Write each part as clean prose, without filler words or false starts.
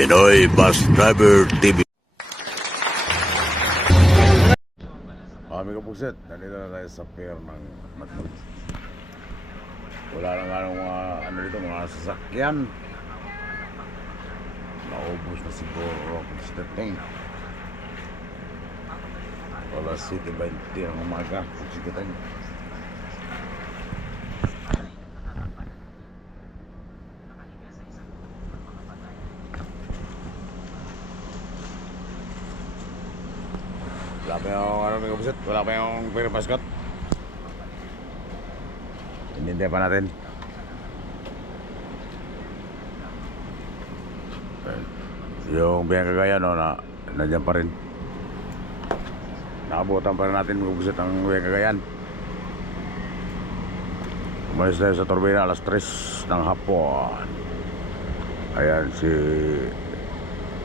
Pinoy Bus Driver TV. Kami kapusit, nandito na tayo sa pier ng Matnog. Wala lang mga mga sasakyan. Naubos na siguro kung sa dating. Wala City 20 ng umaga kung sa dating. Wala pa yung mga kapusit, wala pa yung pier pascot. Hinintay pa natin. Yung Biyang Cagayan nandiyan pa rin. Nakabutan pa rin natin magbusit ang Biyang Cagayan. Umalis tayo sa turbina alas 3 ng hapon. Ayan si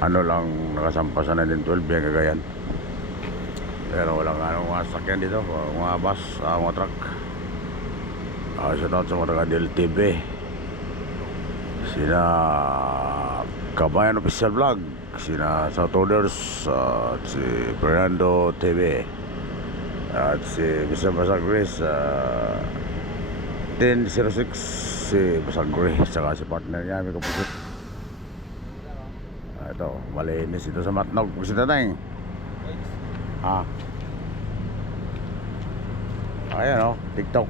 lang nakasampa sa 1912 Biyang Cagayan. Pero walang mga sakyan dito, mga bus, mga truck. Shout out sa mga taga-DLTV. Sina Kabayan Official Vlog, sina South Orders, at si Fernando TV, at si Mr. Basagris 1006, si Basagris, saka si partner niya, may kapusit. Ito, malinis ito sa Matnog. Pusita tayong ayan TikTok.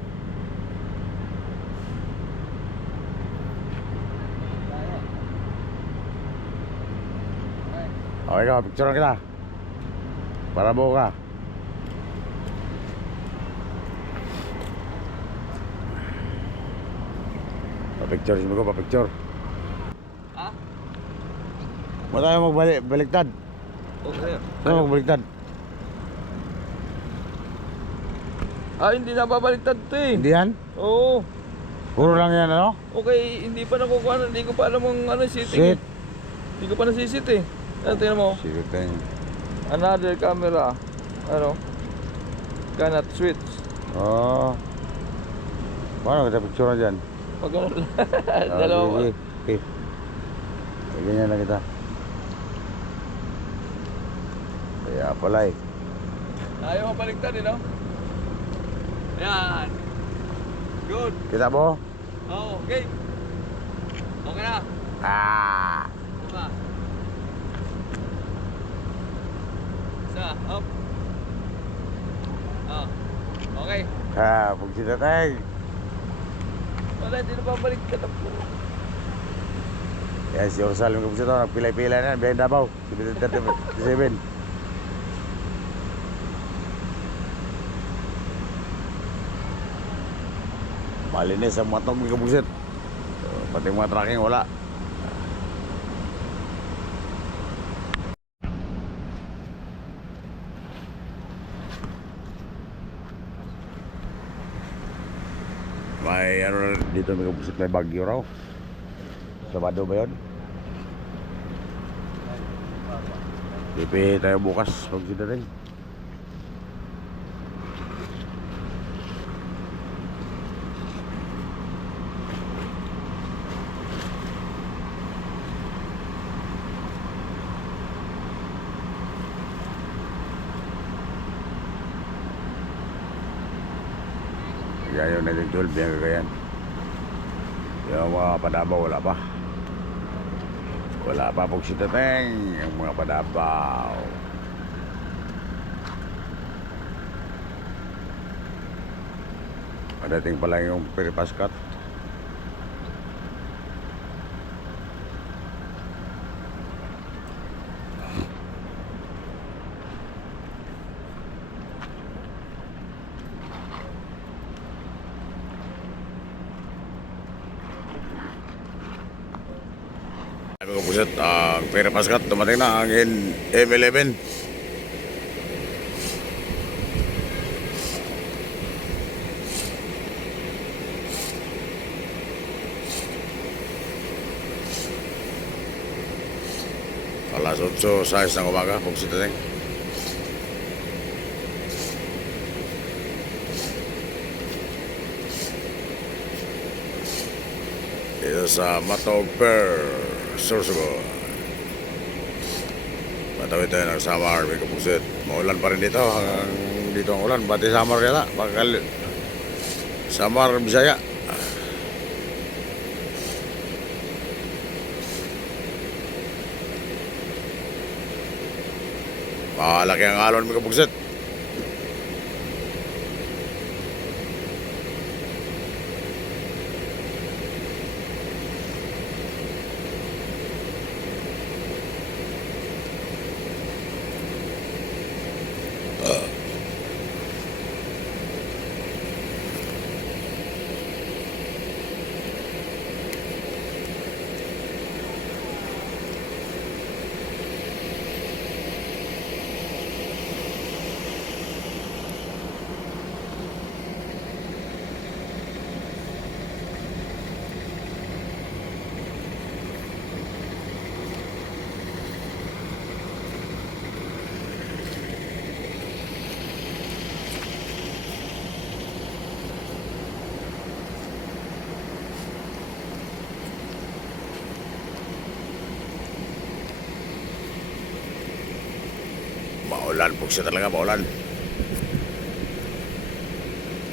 Okay ka, picturean kita para buo ka. Pa-picture, sino ko pa-picture. Ba tayo magbaliktad? Okay. Tayo magbaliktad. Hindi na babaliktad to eh. Hindi yan? Oo. Puro lang yan Okay, hindi pa nakukuha. Hindi ko pa alam ang Sit. setting. Hindi ko pa nasisit eh. Tingnan mo. Sitting. Another camera. Cannot switch. Paano kita picture dyan? Pag ano dalawa. Okay. Ganyan lang kita. Kaya pala eh. Ayaw mabaliktad eh, no? Yan. Good. Kita mo? Okay. Okay na. Diba? Isa, up. Okay. Pugsita tayo. Wala, hindi na babaliktad ako. Yan si Orsal yung kapusito, nagpilay-pilay na, biyahin Davao, 37. Malinis ang matog ng kapusit. Pati mga tracking wala. May dito may kapusit, may bagyo raw. Sabado ba yun? Pipi tayo bukas pag sila rin. Yan yung 1912 Biyang Cagayan. Yung mga Padabaw wala pa. Wala pa pong sitateng yung mga Padabaw. Padating pa lang yung Piripaskat. Sabi ko pusit, ang Piripaskat, tumating na ang M11. Alas 8, 6 ng umaga, pusit natin. Dito sa Matnog Per Sorsogon. Tumatawid tayo ng Samar, may kapugsit. Maulan pa rin dito, hanggang dito ang ulan. Pati Samar yata, bakal Samar, Bisaya. Malaki ang alon, may kapugsit. Maulan po siya talaga, maulan.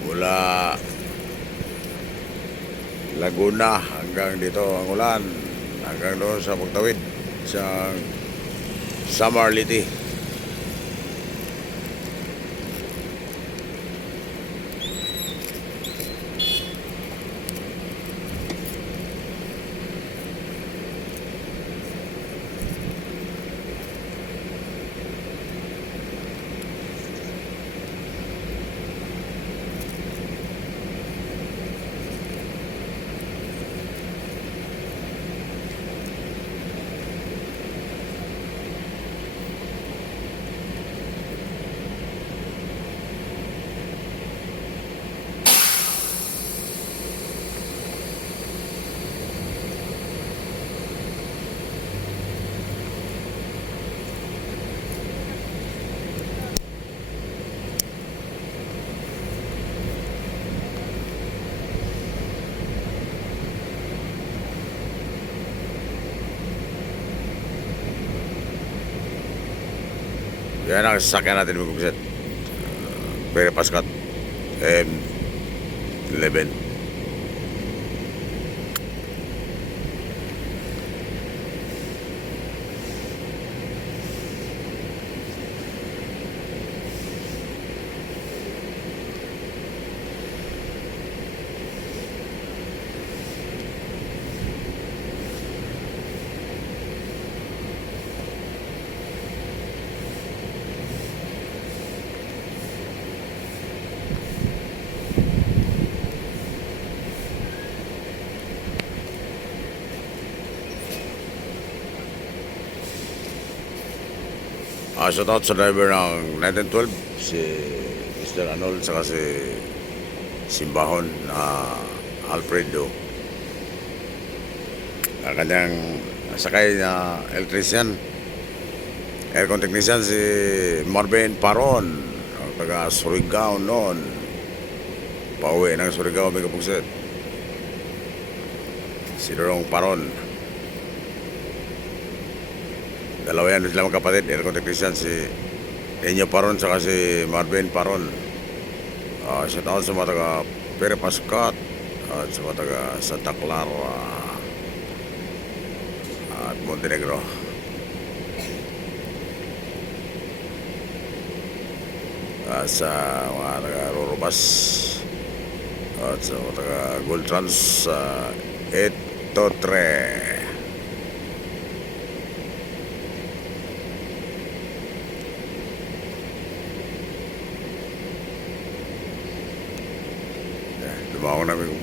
Mula Laguna hanggang dito ang ulan. Hanggang doon sa pagtawid sa Samar Liti. Yan ang sasakyan natin mga kubisit. Pere Pascat M11. Shout out sa driver ng 1912, si Mr. Arnold, saka si Simbahon na Alfredo. Ang kanyang sakay na electrician, aircon technician si Marvin Paron, ang taga Surigao noon. Pauwi ng Surigao, may kapugsit. Si Dorong Paron. Dalawa yan sila magkapatid, aircon technician, si Enyo Paron saka si Marvin Paron. Shout out sa mga taga Pere Pascat at sa mga taga Santa Clara at Montenegro. At sa mga taga Rorobas at sa mga taga Gold Trans Eto 3. Lumawa namin kung